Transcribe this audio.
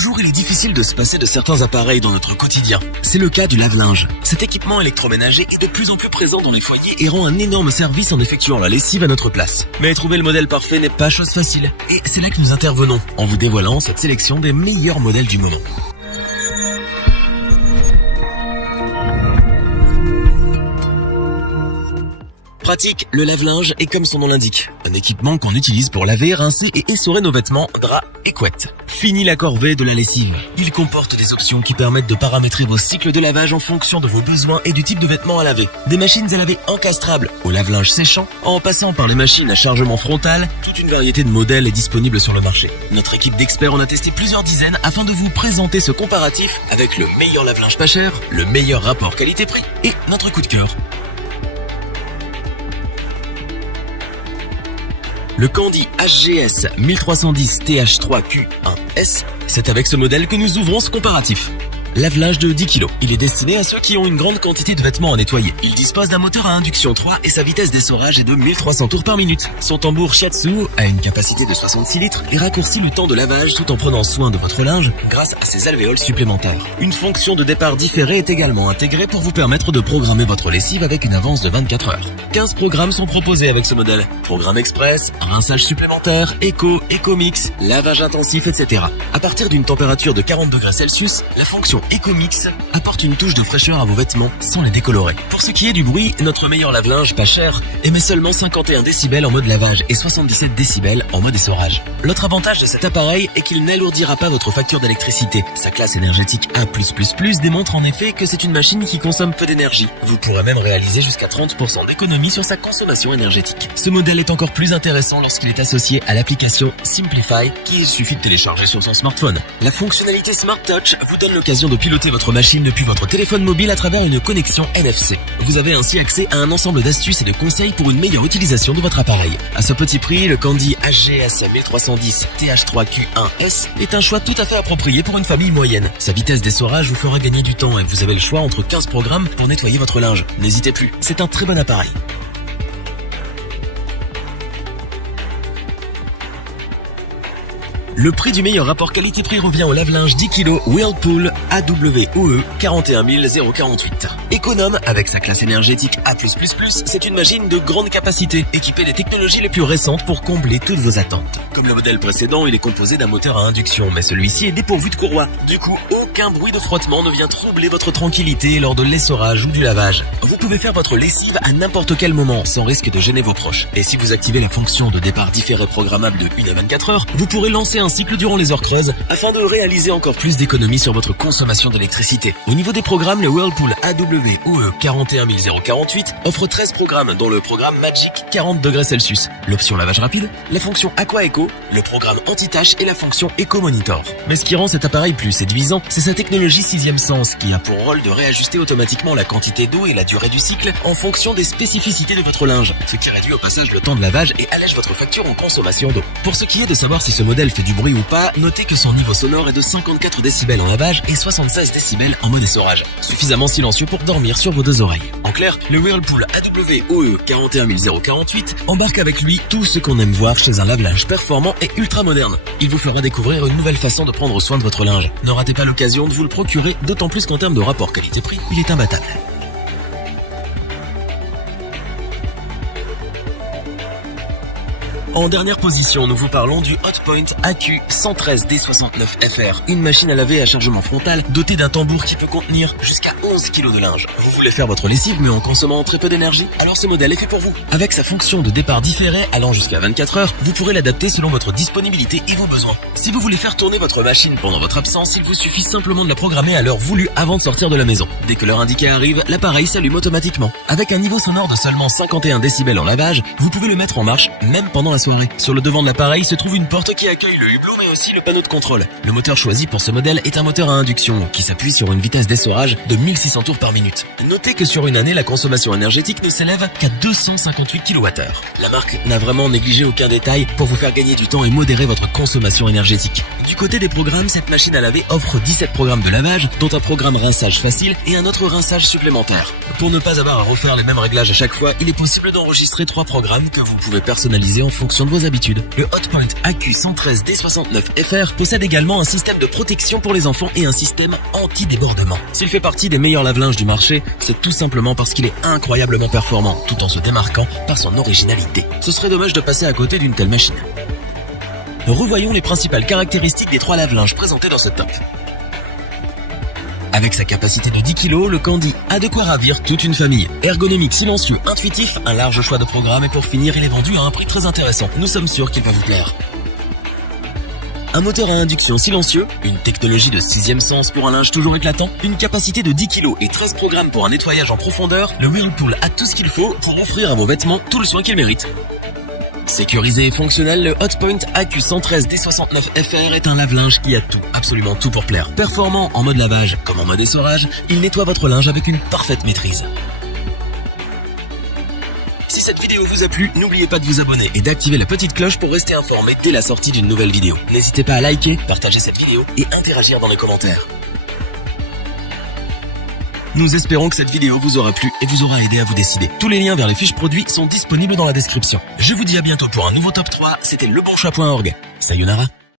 jours, il est difficile de se passer de certains appareils dans notre quotidien. C'est le cas du lave-linge. Cet équipement électroménager est de plus en plus présent dans les foyers et rend un énorme service en effectuant la lessive à notre place. Mais trouver le modèle parfait n'est pas chose facile. Et c'est là que nous intervenons, en vous dévoilant cette sélection des meilleurs modèles du moment. Pratique, le lave-linge est comme son nom l'indique. Un équipement qu'on utilise pour laver, rincer et essorer nos vêtements, draps et couettes. Fini la corvée de la lessive. Il comporte des options qui permettent de paramétrer vos cycles de lavage en fonction de vos besoins et du type de vêtements à laver. Des machines à laver encastrables au lave-linge séchant, en passant par les machines à chargement frontal, toute une variété de modèles est disponible sur le marché. Notre équipe d'experts en a testé plusieurs dizaines afin de vous présenter ce comparatif avec le meilleur lave-linge pas cher, le meilleur rapport qualité-prix et notre coup de cœur. Le Candy HGS 1310 TH3Q1S, c'est avec ce modèle que nous ouvrons ce comparatif. Lave-linge de 10 kg. Il est destiné à ceux qui ont une grande quantité de vêtements à nettoyer. Il dispose d'un moteur à induction 3 et sa vitesse d'essorage est de 1300 tours par minute. Son tambour Shiatsu a une capacité de 66 litres et raccourcit le temps de lavage tout en prenant soin de votre linge grâce à ses alvéoles supplémentaires. Une fonction de départ différé est également intégrée pour vous permettre de programmer votre lessive avec une avance de 24 heures. 15 programmes sont proposés avec ce modèle. Programme express, rinçage supplémentaire, éco, éco-mix, lavage intensif, etc. À partir d'une température de 40 degrés Celsius, la fonction EcoMix apporte une touche de fraîcheur à vos vêtements sans les décolorer. Pour ce qui est du bruit, notre meilleur lave-linge pas cher émet seulement 51 décibels en mode lavage et 77 décibels en mode essorage. L'autre avantage de cet appareil est qu'il n'alourdira pas votre facture d'électricité. Sa classe énergétique A+++ démontre en effet que c'est une machine qui consomme peu d'énergie. Vous pourrez même réaliser jusqu'à 30% d'économie sur sa consommation énergétique. Ce modèle est encore plus intéressant lorsqu'il est associé à l'application Simplify qu'il suffit de télécharger sur son smartphone. La fonctionnalité Smart Touch vous donne l'occasion de piloter votre machine depuis votre téléphone mobile à travers une connexion NFC. Vous avez ainsi accès à un ensemble d'astuces et de conseils pour une meilleure utilisation de votre appareil. À ce petit prix, le Candy HGS 1310 TH3Q1S est un choix tout à fait approprié pour une famille moyenne. Sa vitesse d'essorage vous fera gagner du temps et vous avez le choix entre 15 programmes pour nettoyer votre linge. N'hésitez plus, c'est un très bon appareil. Le prix du meilleur rapport qualité-prix revient au lave-linge 10 kg Whirlpool AWOE 41048. Économe avec sa classe énergétique A+++, c'est une machine de grande capacité, équipée des technologies les plus récentes pour combler toutes vos attentes. Comme le modèle précédent, il est composé d'un moteur à induction, mais celui-ci est dépourvu de courroie. Du coup, aucun bruit de frottement ne vient troubler votre tranquillité lors de l'essorage ou du lavage. Vous pouvez faire votre lessive à n'importe quel moment, sans risque de gêner vos proches. Et si vous activez la fonction de départ différé programmable de 1 à 24 heures, vous pourrez lancer un cycle durant les heures creuses afin de réaliser encore plus d'économies sur votre consommation d'électricité. Au niveau des programmes, le Whirlpool AWOE 41048 offre 13 programmes, dont le programme Magic 40 degrés Celsius, l'option lavage rapide, la fonction Aqua Eco, le programme anti-tache et la fonction Eco Monitor. Mais ce qui rend cet appareil plus séduisant, c'est sa technologie 6e sens qui a pour rôle de réajuster automatiquement la quantité d'eau et la durée du cycle en fonction des spécificités de votre linge, ce qui réduit au passage le temps de lavage et allège votre facture en consommation d'eau. Pour ce qui est de savoir si ce modèle fait du bruit ou pas, notez que son niveau sonore est de 54 décibels en lavage et 76 décibels en mode essorage, suffisamment silencieux pour dormir sur vos deux oreilles. En clair, le Whirlpool AWOE 41048 embarque avec lui tout ce qu'on aime voir chez un lave-linge performant et ultra moderne. Il vous fera découvrir une nouvelle façon de prendre soin de votre linge. Ne ratez pas l'occasion de vous le procurer, d'autant plus qu'en termes de rapport qualité-prix, il est imbattable. En dernière position, nous vous parlons du Hotpoint AQ113D69FR, une machine à laver à chargement frontal dotée d'un tambour qui peut contenir jusqu'à 11 kg de linge. Vous voulez faire votre lessive mais en consommant très peu d'énergie? Alors ce modèle est fait pour vous. Avec sa fonction de départ différé allant jusqu'à 24 heures, vous pourrez l'adapter selon votre disponibilité et vos besoins. Si vous voulez faire tourner votre machine pendant votre absence, il vous suffit simplement de la programmer à l'heure voulue avant de sortir de la maison. Dès que l'heure indiquée arrive, l'appareil s'allume automatiquement. Avec un niveau sonore de seulement 51 décibels en lavage, vous pouvez le mettre en marche même pendant la soirée. Sur le devant de l'appareil se trouve une porte qui accueille le hublot mais aussi le panneau de contrôle. Le moteur choisi pour ce modèle est un moteur à induction qui s'appuie sur une vitesse d'essorage de 1600 tours par minute. Notez que sur une année, la consommation énergétique ne s'élève qu'à 258 kWh. La marque n'a vraiment négligé aucun détail pour vous faire gagner du temps et modérer votre consommation énergétique. Du côté des programmes, cette machine à laver offre 17 programmes de lavage, dont un programme rinçage facile et un autre rinçage supplémentaire. Pour ne pas avoir à refaire les mêmes réglages à chaque fois, il est possible d'enregistrer 3 programmes que vous pouvez personnaliser personnalisé en fonction de vos habitudes. Le Hotpoint AQ113D69FR possède également un système de protection pour les enfants et un système anti-débordement. S'il fait partie des meilleurs lave-linges du marché, c'est tout simplement parce qu'il est incroyablement performant, tout en se démarquant par son originalité. Ce serait dommage de passer à côté d'une telle machine. Revoyons les principales caractéristiques des 3 lave-linges présentés dans ce top. Avec sa capacité de 10 kg, le Candy a de quoi ravir toute une famille. Ergonomique, silencieux, intuitif, un large choix de programmes et pour finir, il est vendu à un prix très intéressant. Nous sommes sûrs qu'il va vous plaire. Un moteur à induction silencieux, une technologie de 6e sens pour un linge toujours éclatant, une capacité de 10 kg et 13 programmes pour un nettoyage en profondeur, le Whirlpool a tout ce qu'il faut pour offrir à vos vêtements tout le soin qu'ils méritent. Sécurisé et fonctionnel, le Hotpoint AQ113D69FR est un lave-linge qui a tout, absolument tout pour plaire. Performant en mode lavage comme en mode essorage, il nettoie votre linge avec une parfaite maîtrise. Si cette vidéo vous a plu, n'oubliez pas de vous abonner et d'activer la petite cloche pour rester informé dès la sortie d'une nouvelle vidéo. N'hésitez pas à liker, partager cette vidéo et interagir dans les commentaires. Nous espérons que cette vidéo vous aura plu et vous aura aidé à vous décider. Tous les liens vers les fiches produits sont disponibles dans la description. Je vous dis à bientôt pour un nouveau top 3, c'était lebonchoix.org. Sayonara.